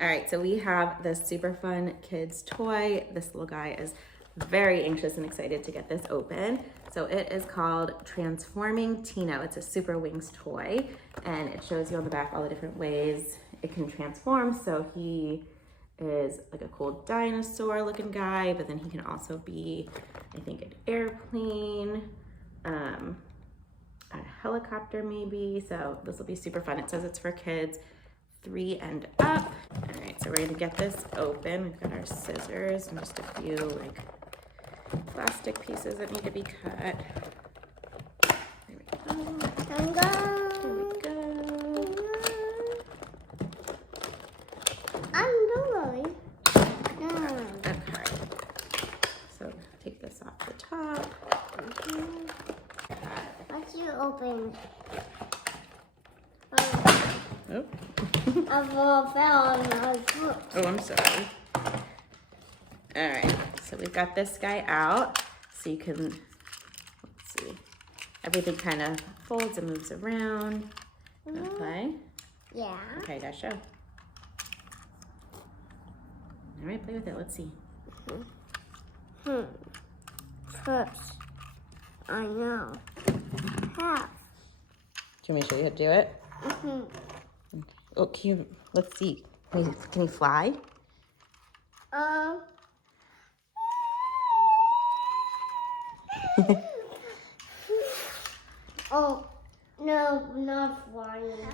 All right, so we have this super fun kids toy. This little guy is very anxious and excited to get this open. So it is called Transforming Tino. It's a Super Wings toy, and it shows you on the back all the different ways it can transform. So he is like a cool dinosaur looking guy, but then he can also be, I think, an airplane, a helicopter maybe. So this will be super fun. It says it's for kids 3 and up. All right, so we're gonna get this open. We've got our scissors and just a few like plastic pieces that need to be cut. There we go. There we go. I'm doing. Okay. So take this off the top. Let's you open. Oh. I fell on my foot. Oh, I'm sorry. All right, so we've got this guy out. So you can, let's see, everything kind of folds and moves around. Play? Yeah. Okay, I gotta show. All right, play with it. Let's see. First, I know. Half. Do you want me to show you how to do it? Oh, let's see. Can he fly? Oh, no, not flying.